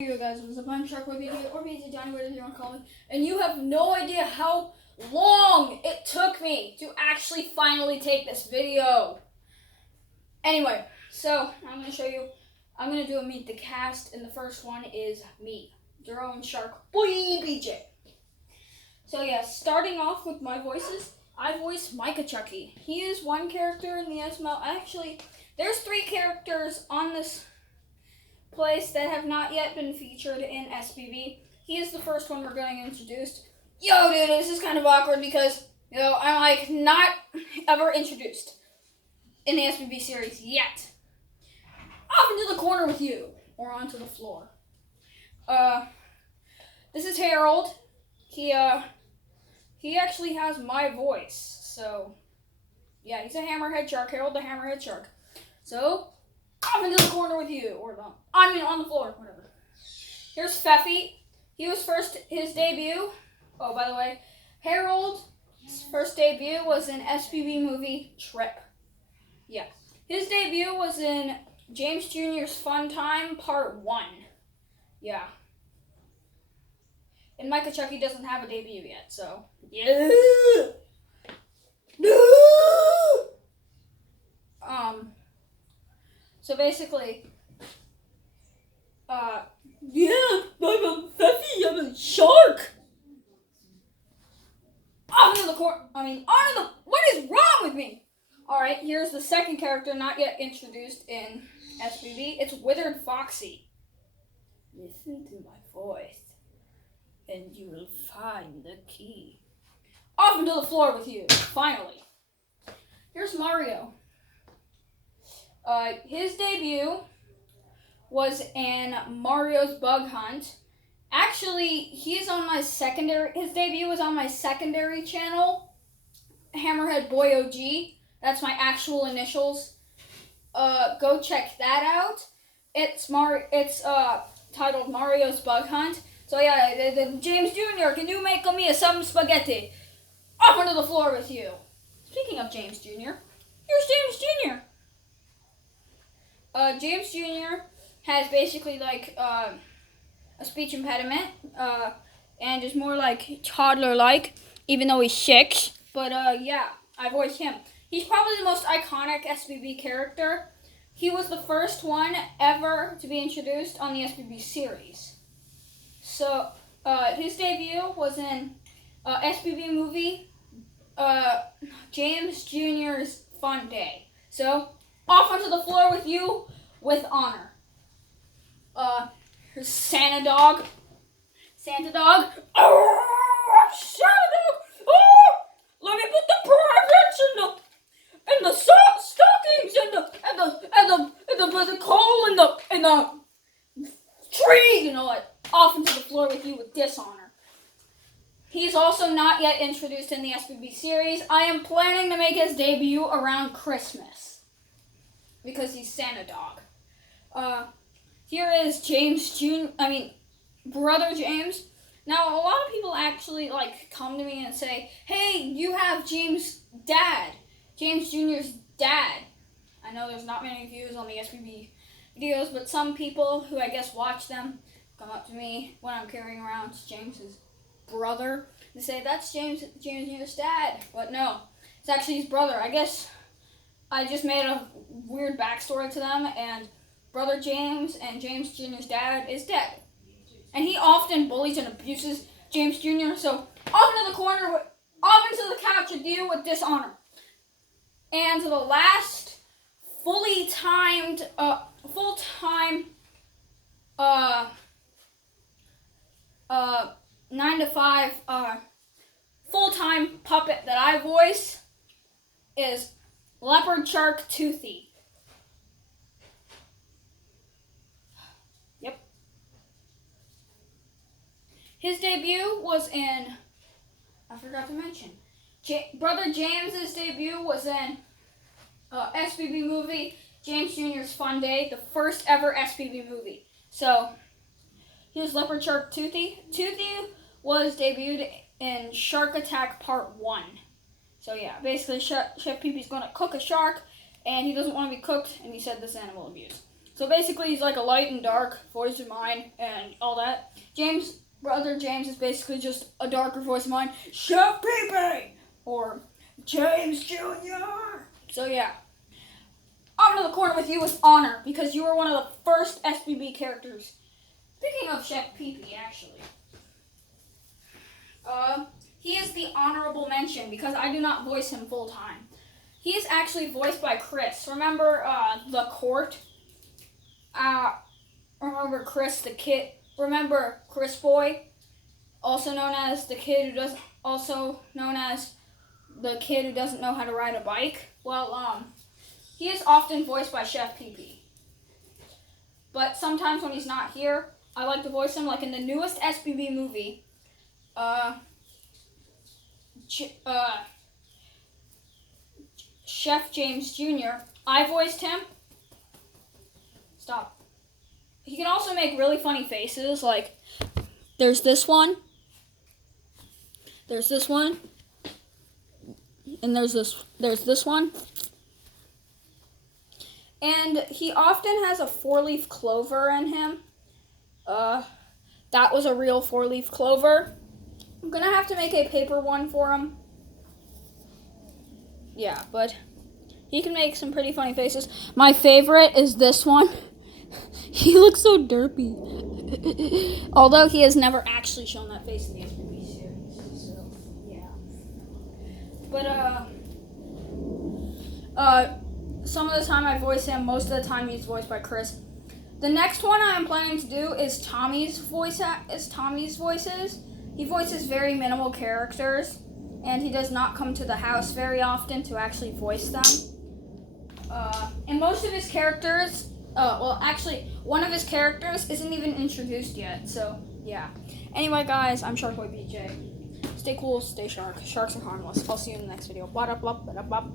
Hey guys, what's up? I'm sharkboibj or BJ Johnny, whatever you want to call me, and you have no idea how long it took me to actually finally take this video. Anyway, so I'm going to show you. I'm going to do a meet the cast, and the first one is me, your own sharkboibj. So yeah, starting off with my voices, I voice Micah Chucky. He is one character in the SML. Actually, there's 3 characters on this place that have not yet been featured in SPB. He is the first one we're getting introduced. Yo, dude, this is kind of awkward because, I'm like not ever introduced in the SPB series yet. Off into the corner with you, or onto the floor. This is Harold. He actually has my voice, so yeah, he's a hammerhead shark. Harold the hammerhead shark. So off into the corner with you, or no, on the floor, whatever. Here's Feffy. He was his debut. Oh, by the way, Harold's first debut was in SPB movie Trip. Yeah, his debut was in James Jr.'s Fun Time Part 1. Yeah. And Micah Chucky doesn't have a debut yet, so yeah. No. So basically, yeah, I'm a Feffy, I'm a shark. What is wrong with me? Alright, here's the second character not yet introduced in SPB. It's Withered Foxy. Listen to my voice, and you will find the key. Off into the floor with you, finally. Here's Mario. His debut was in Mario's Bug Hunt. Actually, his debut was on my secondary channel, Hammerhead Boy OG. That's my actual initials. Go check that out. It's titled Mario's Bug Hunt. So yeah, the James Jr., can you make me some spaghetti? Off onto the floor with you. Speaking of James Jr., here's James Jr. James Jr. has basically like a speech impediment, and is more like toddler-like, even though he's 6. But yeah, I voice him. He's probably the most iconic SPB character. He was the first one ever to be introduced on the SPB series. So his debut was in SPB movie James Jr.'s Fun Day. So off onto the floor with you with honor. Here's Santa Dog. Santa Dog. Oh, Santa Dog. Oh, let me put the presents in the stockings and the coal and the tree. You know what? Off into the floor with you with dishonor. He's also not yet introduced in the SPB series. I am planning to make his debut around Christmas because he's Santa Dog. Here is James Brother James. Now, a lot of people actually come to me and say, "Hey, you have James' dad, James Jr.'s dad." I know there's not many views on the SPB videos, but some people who I guess watch them come up to me when I'm carrying around James's brother and say, "That's James Jr.'s dad." But no, it's actually his brother. I guess I just made a weird backstory to them, and Brother James and James Jr.'s dad is dead. And he often bullies and abuses James Jr., so off into the corner, off into the couch with you with dishonor. And to the last full-time 9 to 5 full-time puppet that I voice is Leopard Shark Toothy. Yep. His debut was in, I forgot to mention, Brother James's debut was in SPB movie James Jr.'s Fun Day, the first ever SPB movie. So he was Leopard Shark Toothy. Toothy was debuted in Shark Attack Part 1. So yeah, basically Chef Pee Pee's going to cook a shark, and he doesn't want to be cooked, and he said this animal abuse. So basically, he's like a light and dark voice of mine and all that. Brother James is basically just a darker voice of mine. Chef Pee-Pee! Or James Jr. So yeah. Out in the corner with you is Honor, because you were one of the first SBB characters. Speaking of Chef Pee-Pee, actually. He is the honorable mention, because I do not voice him full time. He is actually voiced by Chris. Remember, the court? Remember Chris the kid? Remember Chris Boy? Also known as the kid who doesn't know how to ride a bike? Well, he is often voiced by Chef Pee-Pee. But sometimes when he's not here, I like to voice him, like in the newest SBB movie. Chef James Jr. I voiced him. Stop. He can also make really funny faces, like there's this one, and there's this one. And he often has a 4-leaf clover in him. That was a real 4-leaf clover. I'm gonna have to make a paper one for him. Yeah, but he can make some pretty funny faces. My favorite is this one. He looks so derpy. Although he has never actually shown that face in the SBB series. So, yeah. But, some of the time I voice him, most of the time he's voiced by Chris. The next one I am planning to do is Tommy's voices. He voices very minimal characters, and he does not come to the house very often to actually voice them. And most of his characters, one of his characters isn't even introduced yet, so yeah. Anyway, guys, I'm sharkboibj. Stay cool, stay shark. Sharks are harmless. I'll see you in the next video. Blah, blah, blah, blah, blah.